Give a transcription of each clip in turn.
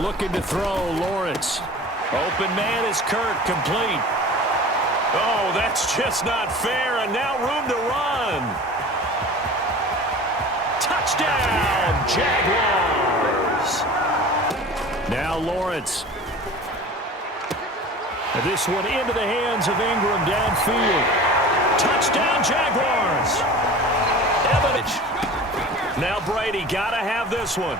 Looking to throw, Lawrence. Open man is Kirk, complete. Oh, that's just not fair, and now room to run. Touchdown, Jaguars. Now Lawrence. This one into the hands of Ingram downfield. Touchdown, Jaguars. Evidence. Now Brady got to have this one.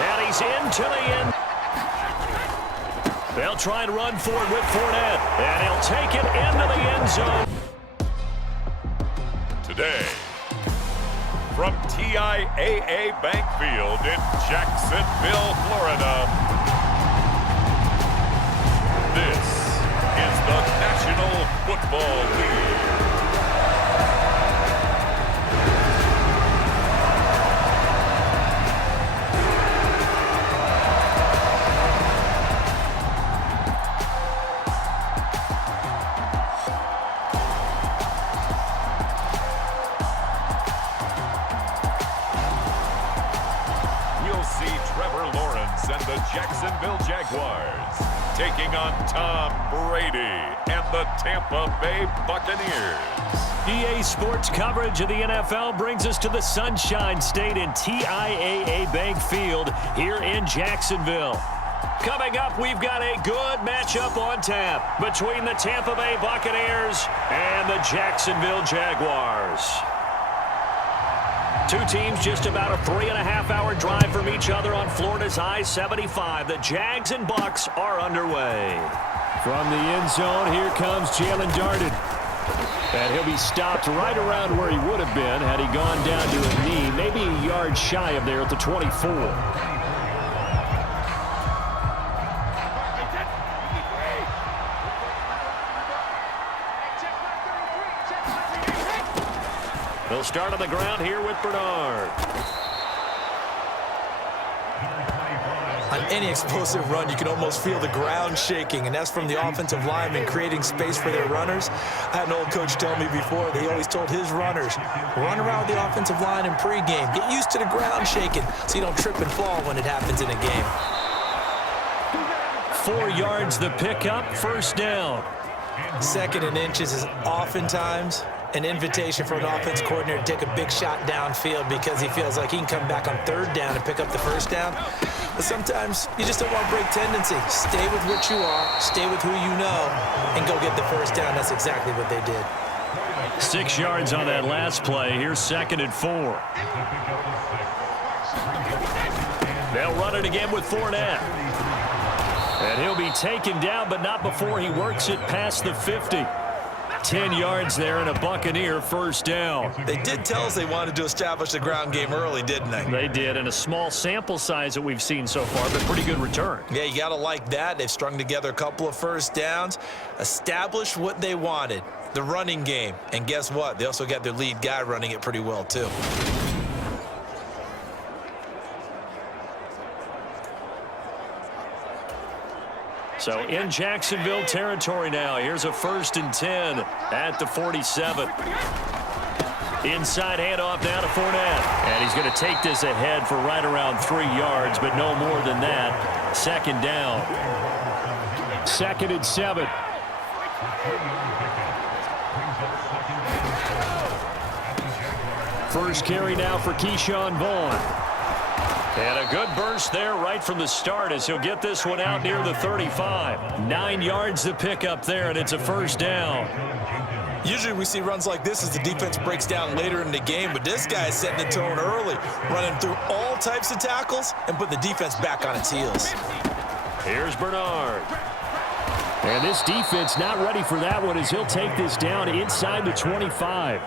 And he's into the end. They'll try and run for it with Fournette. And he'll take it into the end zone. Today, from TIAA Bank Field in Jacksonville, Florida, this is the National Football League. And the Jacksonville Jaguars taking on Tom Brady and the Tampa Bay Buccaneers. EA Sports coverage of the NFL brings us to the Sunshine State in TIAA Bank Field here in Jacksonville. Coming up, we've got a good matchup on tap between the Tampa Bay Buccaneers and the Jacksonville Jaguars. Two teams just about a 3.5-hour drive from each other on Florida's I-75. The Jags and Bucks are underway. From the end zone, here comes Jalen Darden. And he'll be stopped right around where he would have been had he gone down to a knee, maybe a yard shy of there at the 24. They'll start on the ground here with Bernard. On any explosive run, you can almost feel the ground shaking, and that's from the offensive linemen creating space for their runners. I had an old coach tell me before that he always told his runners, run around the offensive line in pregame. Get used to the ground shaking so you don't trip and fall when it happens in a game. 4 yards the pickup, first down. 2nd and inches is oftentimes an invitation for an offense coordinator to take a big shot downfield because he feels like he can come back on 3rd down and pick up the first down. But sometimes you just don't want to break tendency. Stay with what you are, stay with who you know, and go get the first down. That's exactly what they did. 6 yards on that last play. Here's 2nd and 4. They'll run it again with Fournette. And he'll be taken down, but not before he works it past the 50. 10 yards there and a Buccaneer first down. They did tell us they wanted to establish the ground game early, didn't they? They did, and a small sample size that we've seen so far, but pretty good return. Yeah, you got to like that. They've strung together a couple of first downs, established what they wanted, the running game. And guess what? They also got their lead guy running it pretty well, too. So in Jacksonville territory now. Here's a 1st and 10 at the 47. Inside handoff now to Fournette. And he's going to take this ahead for right around 3 yards, but no more than that. 2nd down. 2nd and 7. First carry now for Keyshawn Vaughn. And a good burst there right from the start as he'll get this one out near the 35. 9 yards to pick up there, and it's a first down. Usually we see runs like this as the defense breaks down later in the game, but this guy is setting the tone early, running through all types of tackles and put the defense back on its heels. Here's Bernard. And this defense not ready for that one as he'll take this down inside the 25.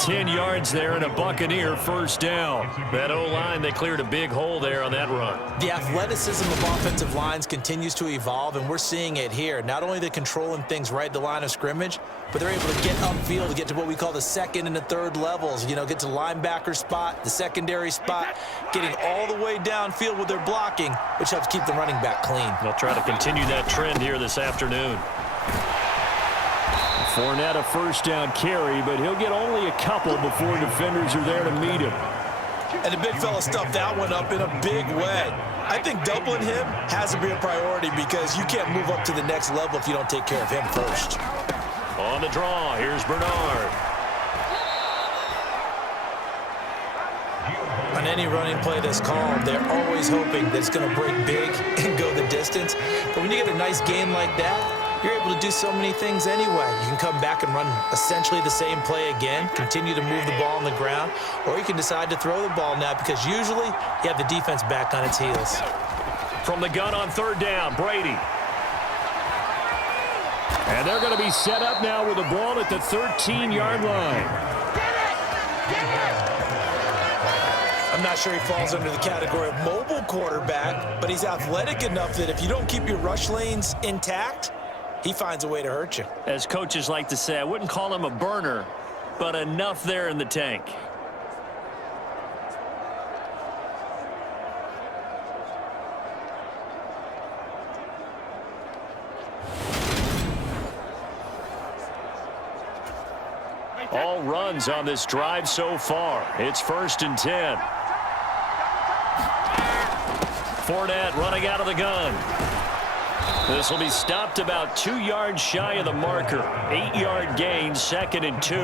10 yards there and a Buccaneer first down. That O-line, they cleared a big hole there on that run. The athleticism of offensive lines continues to evolve, and we're seeing it here. Not only are they controlling things right at the line of scrimmage, but they're able to get upfield to get to what we call the 2nd and the 3rd levels. You know, get to linebacker spot, the secondary spot, getting all the way downfield with their blocking, which helps keep the running back clean. They'll try to continue that trend here this afternoon. Fournette a first down carry, but he'll get only a couple before defenders are there to meet him. And the big fella stuffed that one up in a big way. I think doubling him has to be a priority because you can't move up to the next level if you don't take care of him first. On the draw, here's Bernard. On any running play that's called, they're always hoping that it's going to break big and go the distance. But when you get a nice gain like that, you're able to do so many things anyway. You can come back and run essentially the same play again, continue to move the ball on the ground, or you can decide to throw the ball now because usually you have the defense back on its heels. From the gun on third down, Brady. And they're going to be set up now with the ball at the 13-yard line. I'm not sure he falls under the category of mobile quarterback, but he's athletic enough that if you don't keep your rush lanes intact, he finds a way to hurt you. As coaches like to say, I wouldn't call him a burner, but enough there in the tank. All runs on this drive so far. It's 1st and 10. Fournette running out of the gun. This will be stopped about 2 yards shy of the marker. 8-yard gain, 2nd and 2.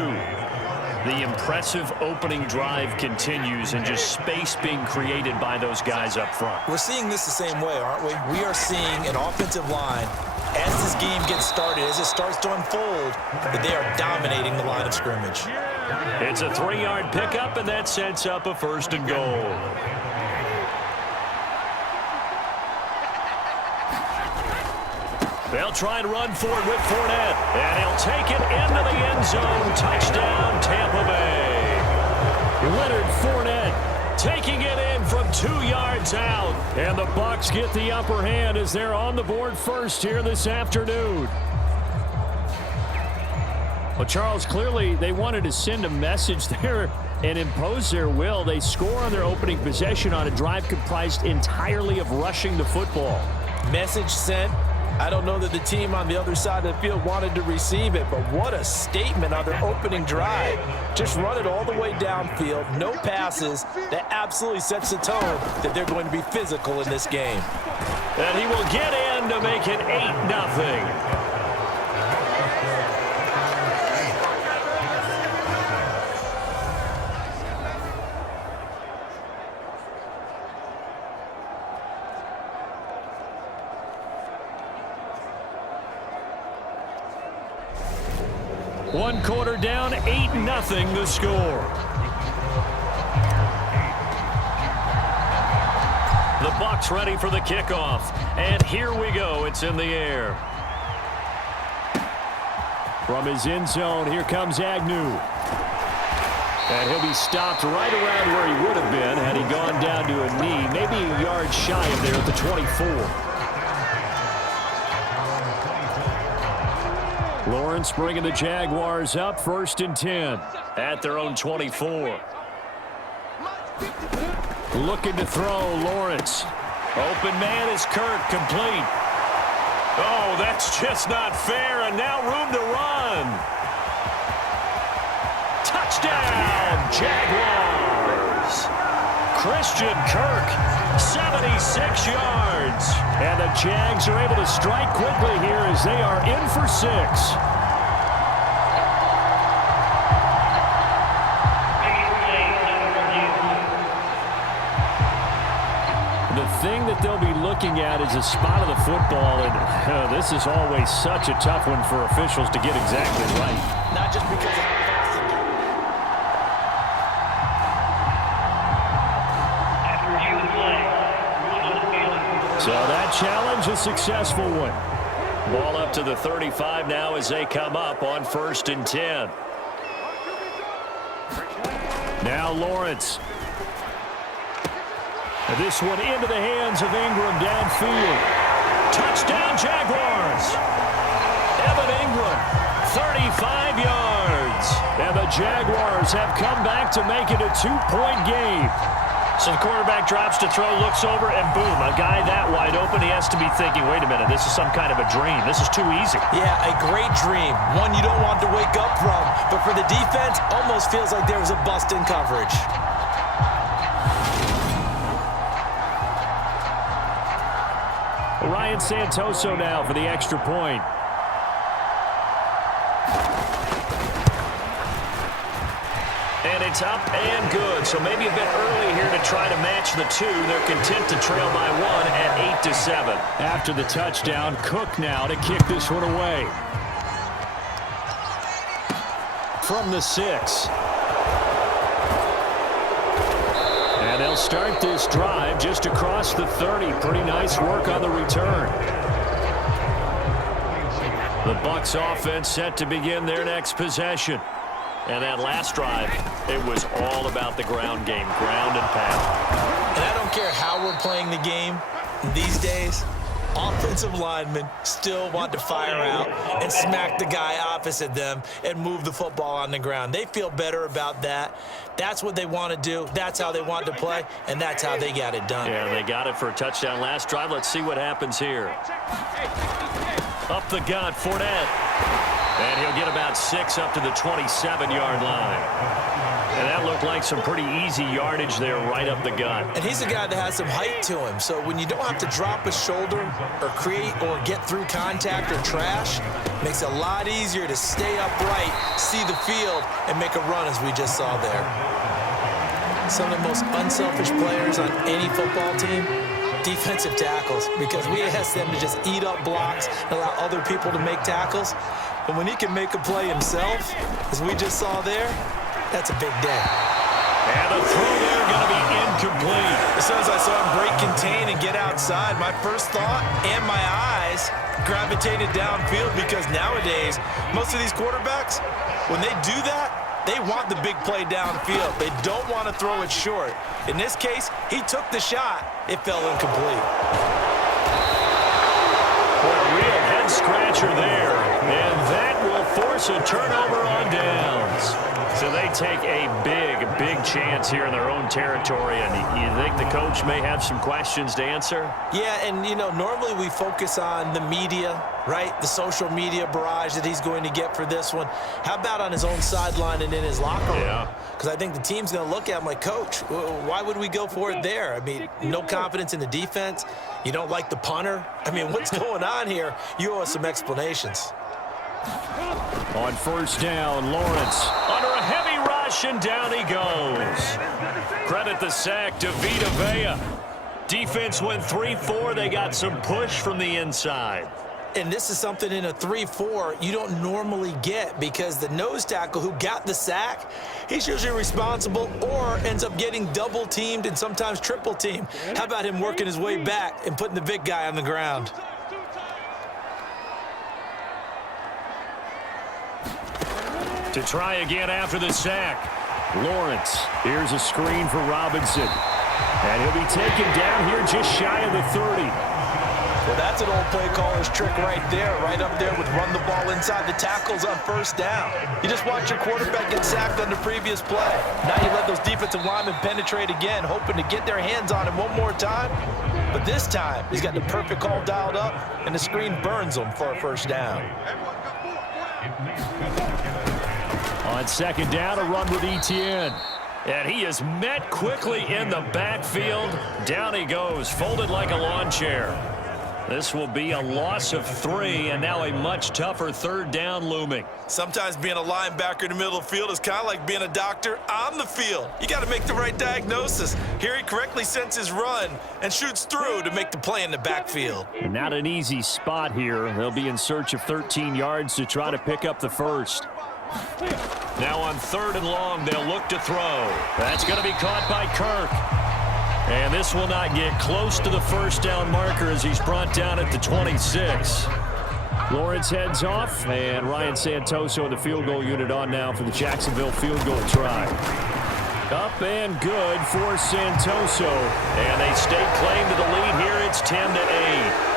The impressive opening drive continues and just space being created by those guys up front. We're seeing this the same way, aren't we? We are seeing an offensive line, as this game gets started, as it starts to unfold, that they are dominating the line of scrimmage. It's a 3-yard pickup, and that sets up a 1st and goal. They'll try and run for it with Fournette, and he'll take it into the end zone. Touchdown, Tampa Bay. Leonard Fournette taking it in from 2 yards out. And the Bucs get the upper hand as they're on the board first here this afternoon. Well, Charles, clearly they wanted to send a message there and impose their will. They score on their opening possession on a drive comprised entirely of rushing the football. Message sent. I don't know that the team on the other side of the field wanted to receive it, but what a statement on their opening drive. Just run it all the way downfield, no passes. That absolutely sets the tone that they're going to be physical in this game. And he will get in to make it 8-0. One quarter down, 8-0 the score. The Bucs ready for the kickoff. And here we go. It's in the air. From his end zone, here comes Agnew. And he'll be stopped right around where he would have been had he gone down to a knee, maybe a yard shy of there at the 24. Lawrence bringing the Jaguars up, 1st and 10 at their own 24. Looking to throw, Lawrence. Open man is Kirk, complete. Oh, that's just not fair, and now room to run. Touchdown, Jaguars. Christian Kirk, 76 yards. And the Jags are able to strike quickly here as they are in for 6. The thing that they'll be looking at is a spot of the football, and this is always such a tough one for officials to get exactly right. Not just because of how fast they do it. So that challenge, a successful one. Ball up to the 35 now as they come up on 1st and 10. Now Lawrence. And this one into the hands of Ingram downfield. Touchdown Jaguars. Evan Ingram, 35 yards. And the Jaguars have come back to make it a 2-point game. So the quarterback drops to throw, looks over, and boom, a guy that wide open, he has to be thinking, wait a minute, this is some kind of a dream. This is too easy. Yeah, a great dream. One you don't want to wake up from. But for the defense, almost feels like there was a bust in coverage. Ryan Santoso now for the extra point. And it's up and good. So maybe a bit early here to try to match the two. They're content to trail by one at 8-7. After the touchdown, Cook now to kick this one away. From the 6. And they'll start this drive just across the 30. Pretty nice work on the return. The Bucs offense set to begin their next possession. And that last drive, it was all about the ground game, ground and pound. And I don't care how we're playing the game these days, offensive linemen still want to fire out and smack the guy opposite them and move the football on the ground. They feel better about that. That's what they want to do. That's how they want to play, and that's how they got it done. Yeah, they got it for a touchdown last drive. Let's see what happens here. Up the gut, Fournette. And he'll get about 6 up to the 27-yard line. And that looked like some pretty easy yardage there right up the gut. And he's a guy that has some height to him. So when you don't have to drop a shoulder or create or get through contact or trash, it makes it a lot easier to stay upright, see the field, and make a run as we just saw there. Some of the most unselfish players on any football team, defensive tackles, because we ask them to just eat up blocks and allow other people to make tackles. But when he can make a play himself, as we just saw there, that's a big day. And the throw there going to be incomplete. As soon as I saw him break contain and get outside, my first thought and my eyes gravitated downfield, because nowadays, most of these quarterbacks, when they do that, they want the big play downfield. They don't want to throw it short. In this case, he took the shot. It fell incomplete. Boy, a real head-scratcher there. And that will force a turnover on downs. So they take a big chance here in their own territory. And you think the coach may have some questions to answer? Yeah, and, you know, normally we focus on the media, right? The social media barrage that he's going to get for this one. How about on his own sideline and in his locker room? Yeah. Because I think the team's going to look at him like, Coach, why would we go for it there? I mean, no confidence in the defense. You don't like the punter. I mean, what's going on here? You owe us some explanations. On first down, Lawrence under a heavy rush, and down he goes. Credit the sack to Vita Vea. Defense went 3-4. They got some push from the inside. And this is something in a 3-4 you don't normally get, because the nose tackle who got the sack, he's usually responsible or ends up getting double teamed and sometimes triple teamed. How about him working his way back and putting the big guy on the ground? To try again after the sack. Lawrence, here's a screen for Robinson. And he'll be taken down here just shy of the 30. Well, that's an old play caller's trick right there, right up there with run the ball inside the tackles on first down. You just watch your quarterback get sacked on the previous play. Now you let those defensive linemen penetrate again, hoping to get their hands on him one more time. But this time, he's got the perfect call dialed up, and the screen burns him for a first down. On second down, a run with Etienne. And he is met quickly in the backfield. Down he goes, folded like a lawn chair. This will be a loss of 3, and now a much tougher third down looming. Sometimes being a linebacker in the middle of the field is kind of like being a doctor on the field. You got to make the right diagnosis. Here he correctly sends his run and shoots through to make the play in the backfield. And not an easy spot here. They'll be in search of 13 yards to try to pick up the first. Now on third and long, they'll look to throw. That's going to be caught by Kirk. And this will not get close to the first down marker as he's brought down at the 26. Lawrence heads off, and Ryan Santoso in the field goal unit on now for the Jacksonville field goal try. Up and good for Santoso. And they stake claim to the lead here. It's 10-8.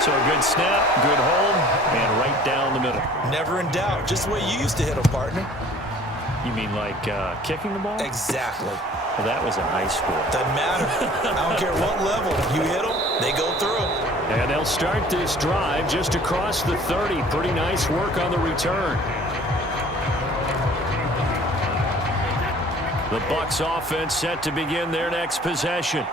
So a good snap, good hold, and right down the middle. Never in doubt. Just the way you used to hit them, partner. You mean like kicking the ball? Exactly. Well, that was in high school. Doesn't matter. I don't care what level. You hit them, they go through. And they'll start this drive just across the 30. Pretty nice work on the return. The Bucs offense set to begin their next possession.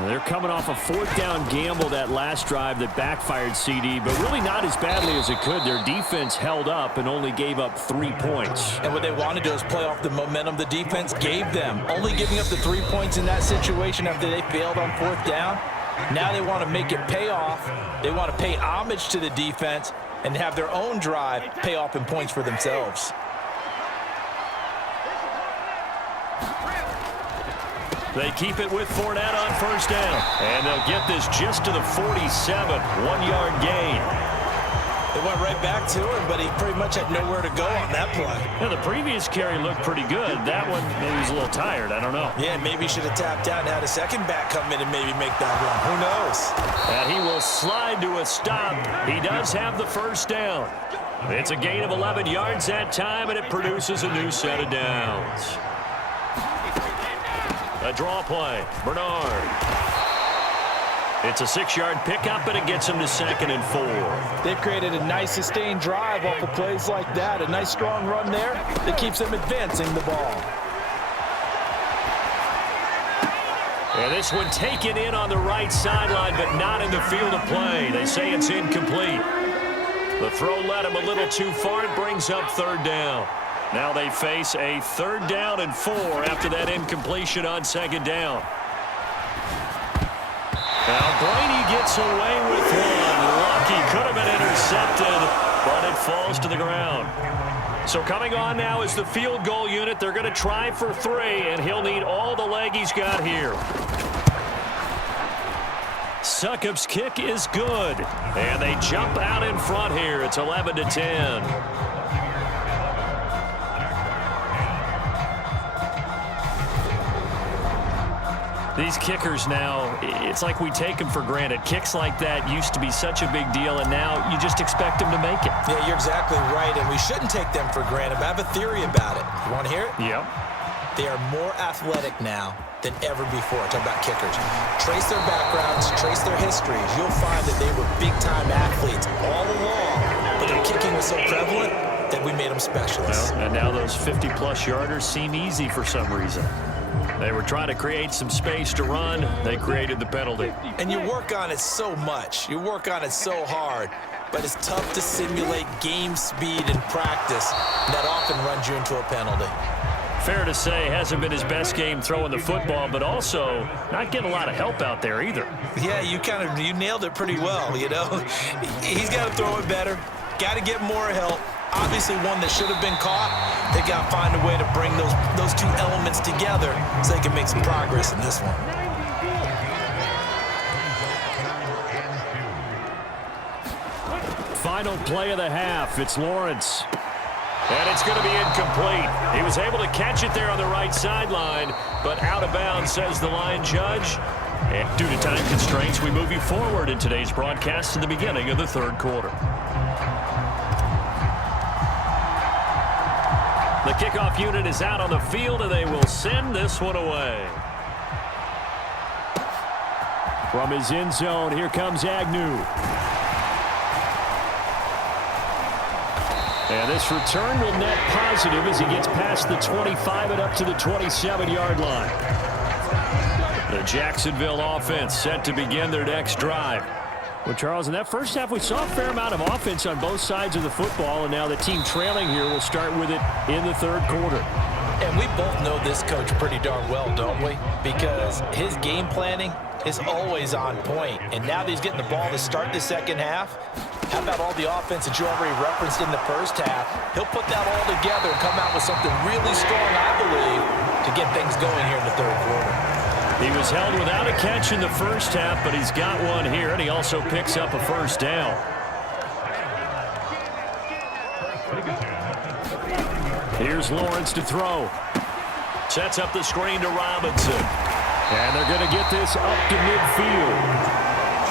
They're coming off a 4th down gamble that last drive that backfired, CD, but really not as badly as it could. Their defense held up and only gave up 3 points. And what they want to do is play off the momentum the defense gave them. Only giving up the 3 points in that situation after they failed on 4th down. Now they want to make it pay off. They want to pay homage to the defense and have their own drive pay off in points for themselves. They keep it with Fournette on 1st down. And they'll get this just to the 47, 1-yard gain. They went right back to him, but he pretty much had nowhere to go on that play. Yeah, the previous carry looked pretty good. That one, maybe he was a little tired. I don't know. Yeah, maybe he should have tapped out and had a second back come in and maybe make that run. Who knows? And he will slide to a stop. He does have the 1st down. It's a gain of 11 yards that time, and it produces a new set of downs. A draw play. Bernard. It's a 6-yard pickup, and it gets him to 2nd and 4. They've created a nice sustained drive off of plays like that. A nice strong run there that keeps them advancing the ball. And this one taken in on the right sideline, but not in the field of play. They say it's incomplete. The throw led him a little too far. It brings up 3rd down. Now they face a 3rd down and 4 after that incompletion on 2nd down. Now Brady gets away with one. Lucky, could have been intercepted, but it falls to the ground. So coming on now is the field goal unit. They're going to try for 3, and he'll need all the leg he's got here. Succop's kick is good, and they jump out in front here. It's 11-10. These kickers now, it's like we take them for granted. Kicks like that used to be such a big deal, and now you just expect them to make it. Yeah, you're exactly right, and we shouldn't take them for granted. But I have a theory about it. You want to hear it? Yep. They are more athletic now than ever before. Talk about kickers. Trace their backgrounds, trace their histories. You'll find that they were big-time athletes all along, but their kicking was so prevalent that we made them specialists. Well, and now those 50-plus yarders seem easy for some reason. They were trying to create some space to run. They created the penalty. And you work on it so much. You work on it so hard. But it's tough to simulate game speed in practice. And that often runs you into a penalty. Fair to say, hasn't been his best game throwing the football, but also not getting a lot of help out there either. Yeah, you nailed it pretty well, you know. He's got to throw it better. Got to get more help. Obviously one that should have been caught. They got to find a way to bring those 2 elements together so they can make some progress in this one. Final play of the half. It's Lawrence. And it's going to be incomplete. He was able to catch it there on the right sideline, but out of bounds, says the line judge. And due to time constraints, we move you forward in today's broadcast to the beginning of the 3rd quarter. The kickoff unit is out on the field, and they will send this one away. From his end zone, here comes Agnew. And this return will net positive as he gets past the 25 and up to the 27-yard line. The Jacksonville offense set to begin their next drive. Well, Charles, in that first half, we saw a fair amount of offense on both sides of the football, and now the team trailing here will start with it in the 3rd quarter. And we both know this coach pretty darn well, don't we? Because his game planning is always on point. And now that he's getting the ball to start the 2nd half, how about all the offense that you already referenced in the first half? He'll put that all together and come out with something really strong, I believe, to get things going here in the 3rd quarter. He was held without a catch in the first half, but he's got one here, and he also picks up a 1st down. Here's Lawrence to throw. Sets up the screen to Robinson. And they're going to get this up to midfield.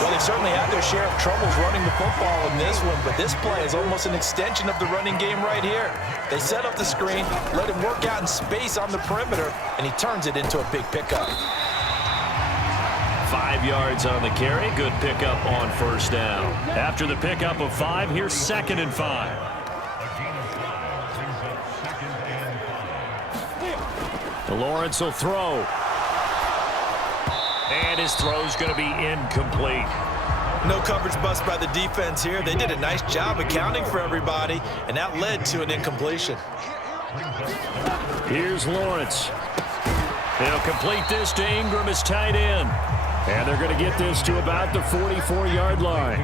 Well, they certainly had their share of troubles running the football in this one, but this play is almost an extension of the running game right here. They set up the screen, let him work out in space on the perimeter, and he turns it into a big pickup. 5 yards on the carry. Good pickup on 1st down. After the pickup of 5, here's 2nd and 5. Lawrence will throw. And his throw's going to be incomplete. No coverage bust by the defense here. They did a nice job accounting for everybody, and that led to an incompletion. Here's Lawrence. He'll complete this to Ingram as tight end. And they're going to get this to about the 44-yard line.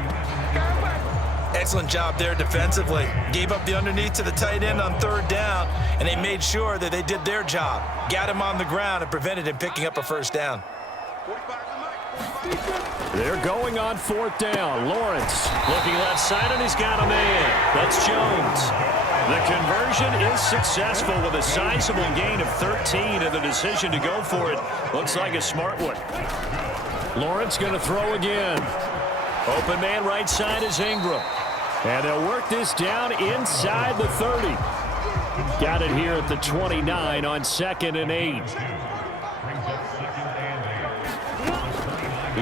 Excellent job there defensively. Gave up the underneath to the tight end on third down, and they made sure that they did their job. Got him on the ground and prevented him picking up a first down. They're going on fourth down. Lawrence looking left side, and he's got a man. That's Jones. The conversion is successful with a sizable gain of 13, and the decision to go for it looks like a smart one. Lawrence going to throw again. Open man right side is Ingram. And they'll work this down inside the 30. Got it here at the 29 on 2nd and 8.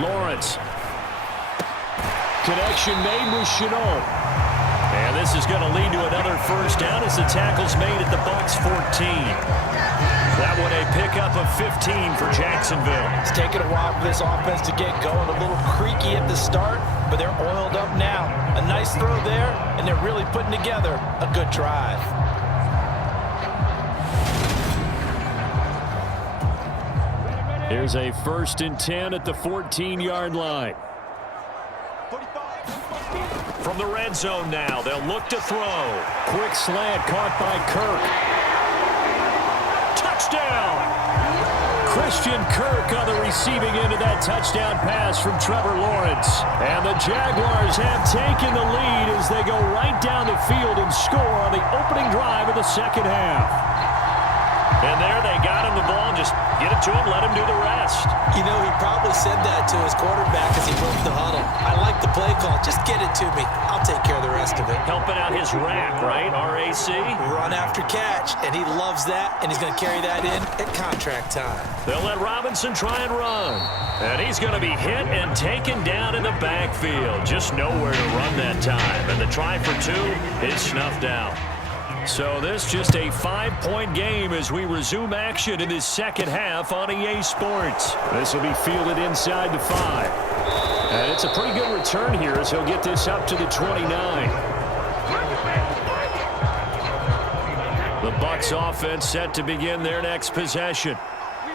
Lawrence. Connection made with Chenault. And this is going to lead to another first down as the tackle's made at the Bucs 14. That one a pickup of 15 for Jacksonville. It's taken a while for this offense to get going. A little creaky at the start, but they're oiled up now. A nice throw there, and they're really putting together a good drive. Here's a 1st and 10 at the 14-yard line. From the red zone now, they'll look to throw. Quick slant caught by Kirk. Touchdown! Christian Kirk on the receiving end of that touchdown pass from Trevor Lawrence. And the Jaguars have taken the lead as they go right down the field and score on the opening drive of the second half. And there they got him the ball. Just get it to him, let him do the rest. You know, he probably said that to his quarterback as he broke the huddle. I like the play call. Just get it to me. I'll take care of the rest of it. Helping out his RAC, right? R-A-C? Run after catch, and he loves that, and he's going to carry that in at contract time. They'll let Robinson try and run. And he's going to be hit and taken down in the backfield. Just nowhere to run that time. And the try for 2 is snuffed out. So this just a 5-point game as we resume action in this second half on EA Sports. This will be fielded inside the 5. And it's a pretty good return here as he'll get this up to the 29. The Bucs offense set to begin their next possession.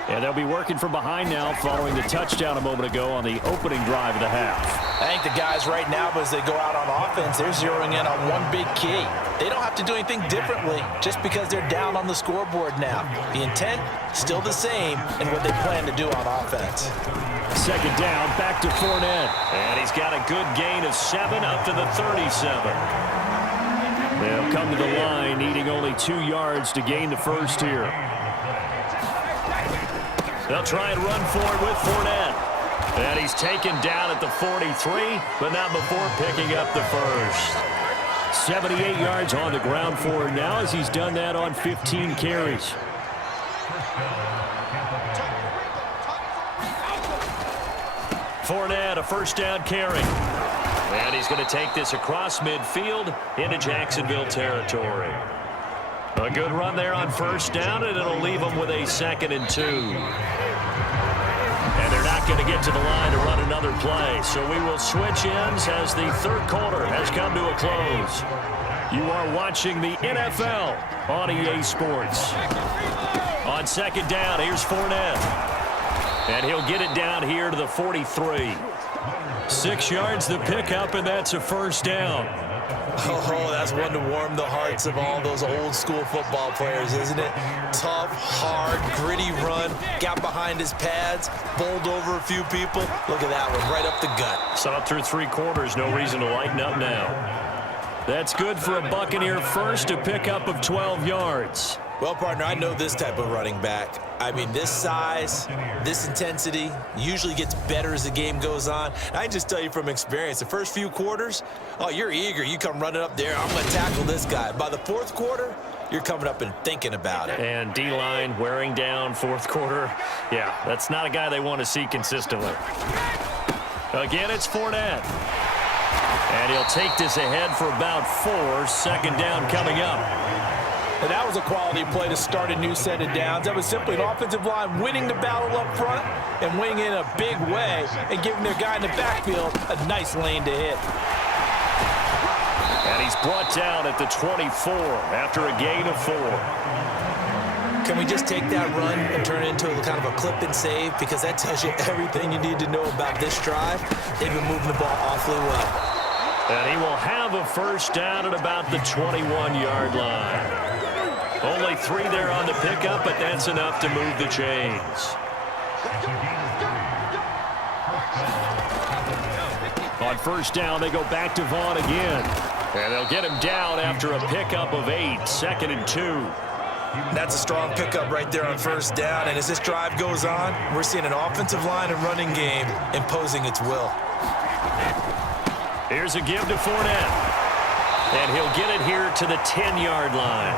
And they'll be working from behind now following the touchdown a moment ago on the opening drive of the half. I think the guys right now, as they go out on offense, they're zeroing in on one big key. They don't have to do anything differently just because they're down on the scoreboard now. The intent, still the same, and what they plan to do on offense. Second down, back to Fournette. And he's got a good gain of 7 up to the 37. They'll come to the line, needing only 2 yards to gain the first here. They'll try and run for it with Fournette. And he's taken down at the 43, but not before picking up the first. 78 yards on the ground for him now as he's done that on 15 carries. Fournette, a first down carry. And he's going to take this across midfield into Jacksonville territory. A good run there on first down, and it'll leave them with a 2nd and 2. And they're not going to get to the line to run another play. So we will switch ends as the third quarter has come to a close. You are watching the NFL on EA Sports. On second down, here's Fournette. And he'll get it down here to the 43. 6 yards to pick up, and that's a first down. Oh, that's one to warm the hearts of all those old school football players, isn't it? Tough, hard, gritty run. Got behind his pads, bowled over a few people. Look at that one, right up the gut. Saw it through 3 quarters. No reason to lighten up now. That's good for a Buccaneer first, a pickup of 12 yards. Well, partner, I know this type of running back. I mean, this size, this intensity usually gets better as the game goes on. And I can just tell you from experience, the first few quarters, oh, you're eager. You come running up there, I'm going to tackle this guy. By the fourth quarter, you're coming up and thinking about it. And D-line wearing down fourth quarter. Yeah, that's not a guy they want to see consistently. Again, it's Fournette. And he'll take this ahead for about 4. Second down coming up. And that was a quality play to start a new set of downs. That was simply an offensive line winning the battle up front and winning in a big way and giving their guy in the backfield a nice lane to hit. And he's brought down at the 24 after a gain of 4. Can we just take that run and turn it into a kind of a clip and save? Because that tells you everything you need to know about this drive. They've been moving the ball awfully well. And he will have a first down at about the 21-yard line. Only 3 there on the pickup, but that's enough to move the chains. On first down, they go back to Vaughn again. And they'll get him down after a pickup of 8, 2nd and 2. That's a strong pickup right there on first down. And as this drive goes on, we're seeing an offensive line and running game imposing its will. Here's a give to Fournette. And he'll get it here to the 10-yard line.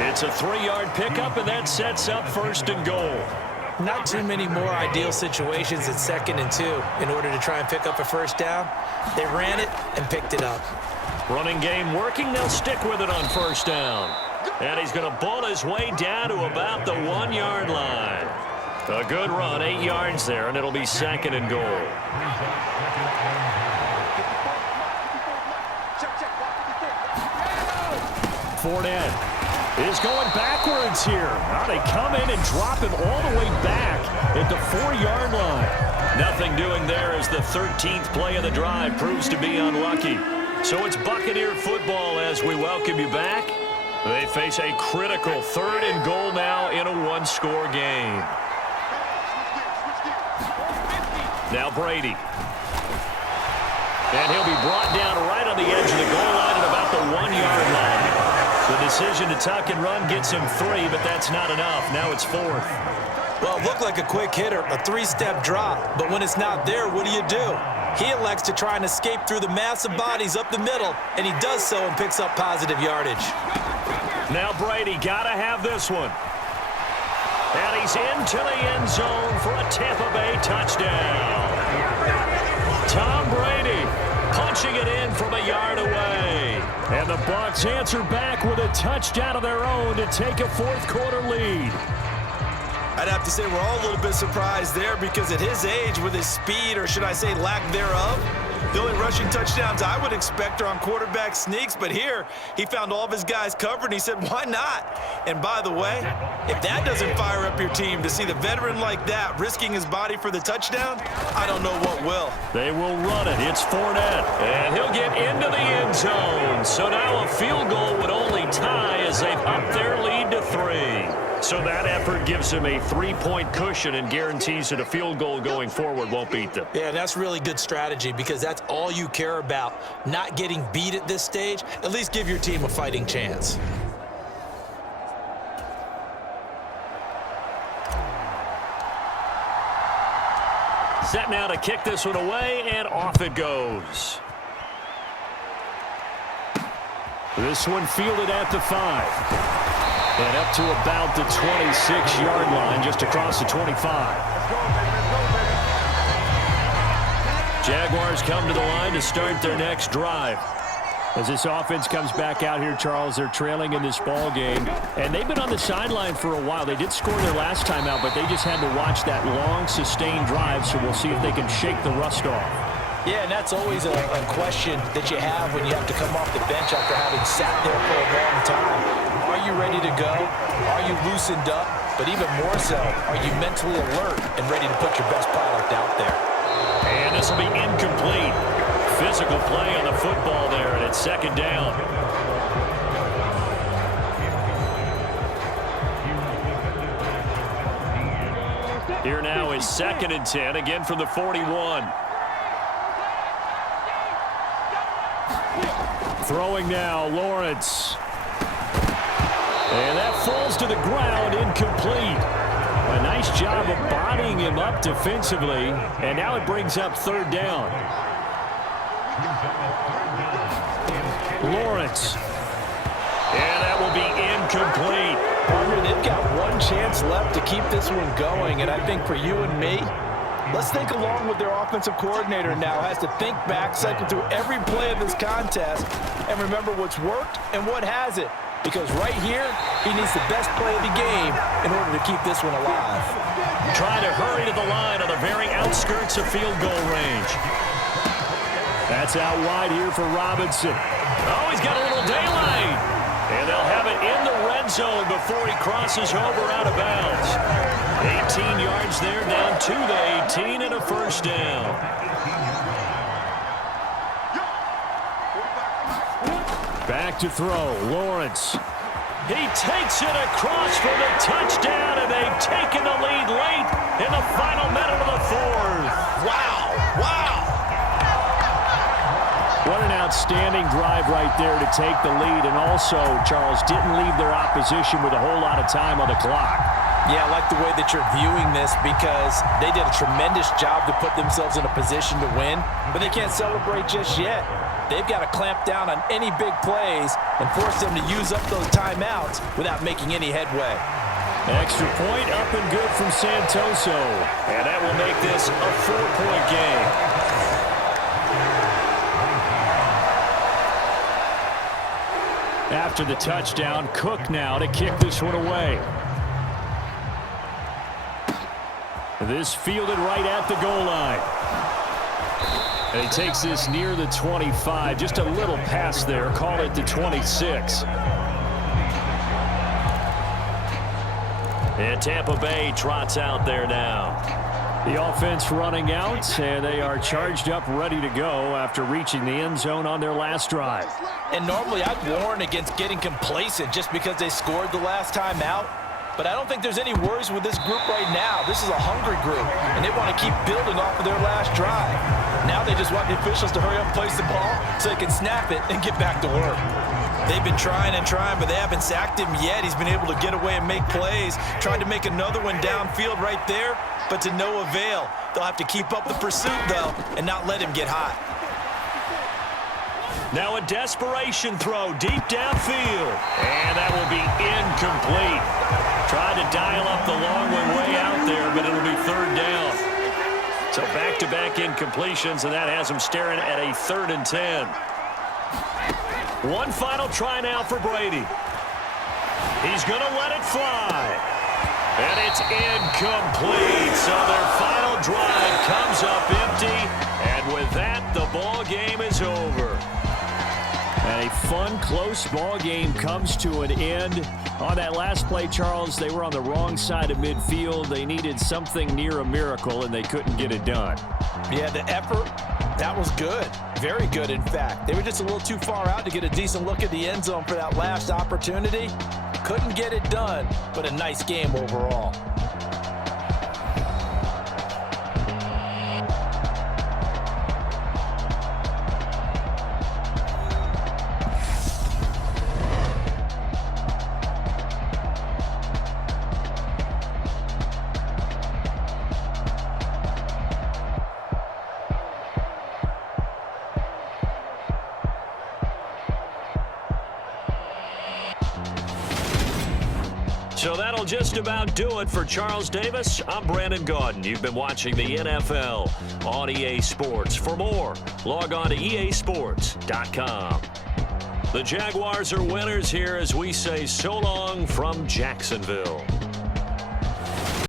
It's a 3-yard pickup, and that sets up 1st and goal. Not too many more ideal situations at 2nd and 2 in order to try and pick up a first down. They ran it and picked it up. Running game working. They'll stick with it on first down. And he's going to bull his way down to about the 1-yard line. A good run, 8 yards there, and it'll be 2nd and goal. Fournette is going backwards here. Now they come in and drop him all the way back at the 4-yard line. Nothing doing there as the 13th play of the drive proves to be unlucky. So it's Buccaneer football as we welcome you back. They face a critical 3rd and goal now in a 1-score game. Now Brady. And he'll be brought down right on the edge of the goal line at about the 1-yard line. The decision to tuck and run gets him 3, but that's not enough. Now it's 4th. Well, it looked like a quick hitter, a 3-step drop. But when it's not there, what do? He elects to try and escape through the massive bodies up the middle, and he does so and picks up positive yardage. Now Brady got to have this one. And he's into the end zone for a Tampa Bay touchdown. Tom Brady punching it in from a yard away. And the Bucs answer back with a touchdown of their own to take a 4th-quarter lead. I'd have to say we're all a little bit surprised there because at his age, with his speed, or should I say lack thereof, the only rushing touchdowns I would expect are on quarterback sneaks, but here he found all of his guys covered, and he said, why not? And by the way, if that doesn't fire up your team to see the veteran like that risking his body for the touchdown, I don't know what will. They will run it. It's Fournette, and he'll get into the end zone. So now a field goal would only tie as they've upped their lead to 3. So that effort gives them a 3-point cushion and guarantees that a field goal going forward won't beat them. Yeah, that's really good strategy because that's all you care about, not getting beat at this stage. At least give your team a fighting chance. Set now to kick this one away, and off it goes. This one fielded at the 5. And up to about the 26-yard line, just across the 25. Jaguars come to the line to start their next drive. As this offense comes back out here, Charles, they're trailing in this ball game. And they've been on the sideline for a while. They did score their last time out, but they just had to watch that long, sustained drive, so we'll see if they can shake the rust off. Yeah, and that's always a question that you have when you have to come off the bench after having sat there for a long time. Are you ready to go? Are you loosened up? But even more so, are you mentally alert and ready to put your best product out there? And this will be incomplete. Physical play on the football there, and it's 2nd down. Here now is 2nd and 10, again from the 41. Throwing now, Lawrence. And that falls to the ground, incomplete. A nice job of bodying him up defensively, and now it brings up 3rd down. Lawrence. And that will be incomplete. Partner, they've got one chance left to keep this one going, and I think for you and me, let's think along with their offensive coordinator now. Has to think back, cycle through every play of this contest, and remember what's worked and what hasn't. because right here, he needs the best play of the game in order to keep this one alive. Trying to hurry to the line on the very outskirts of field goal range. That's out wide here for Robinson. Oh, he's got a little daylight. And they'll have it in the red zone before he crosses over out of bounds. 18 yards there, down to the 18 and a first down. Back to throw, Lawrence. He takes it across for the touchdown, and they've taken the lead late in the final minute of the fourth. Wow, wow. What an outstanding drive right there to take the lead, and also, Charles, didn't leave their opposition with a whole lot of time on the clock. Yeah, I like the way that you're viewing this because they did a tremendous job to put themselves in a position to win, but they can't celebrate just yet. They've got to clamp down on any big plays and force them to use up those timeouts without making any headway. Extra point up and good from Santoso, and that will make this a 4-point game. After the touchdown, Cook now to kick this one away. This fielded right at the goal line. And he takes this near the 25. Just a little pass there. Call it the 26. And Tampa Bay trots out there now. The offense running out, and they are charged up, ready to go after reaching the end zone on their last drive. And normally I'd warn against getting complacent just because they scored the last time out. But I don't think there's any worries with this group right now. This is a hungry group, and they want to keep building off of their last drive. Now they just want the officials to hurry up and place the ball so they can snap it and get back to work. They've been trying and trying, but they haven't sacked him yet. He's been able to get away and make plays. Tried to make another one downfield right there, but to no avail. They'll have to keep up the pursuit, though, and not let him get hot. Now a desperation throw deep downfield, and that will be incomplete. Tried to dial up the long one way out there, but it'll be third down. So back-to-back incompletions, and that has him staring at a 3rd and 10. One final try now for Brady. He's going to let it fly. And it's incomplete. So their final drive comes up empty. And with that, the ball game is over. And a fun, close ball game comes to an end. On that last play, Charles, they were on the wrong side of midfield. They needed something near a miracle, and they couldn't get it done. Yeah, the effort, that was good. Very good, in fact. They were just a little too far out to get a decent look at the end zone for that last opportunity. Couldn't get it done, but a nice game overall. So that'll just about do it for Charles Davis. I'm Brandon Gaudin. You've been watching the NFL on EA Sports. For more, log on to easports.com. The Jaguars are winners here as we say so long from Jacksonville.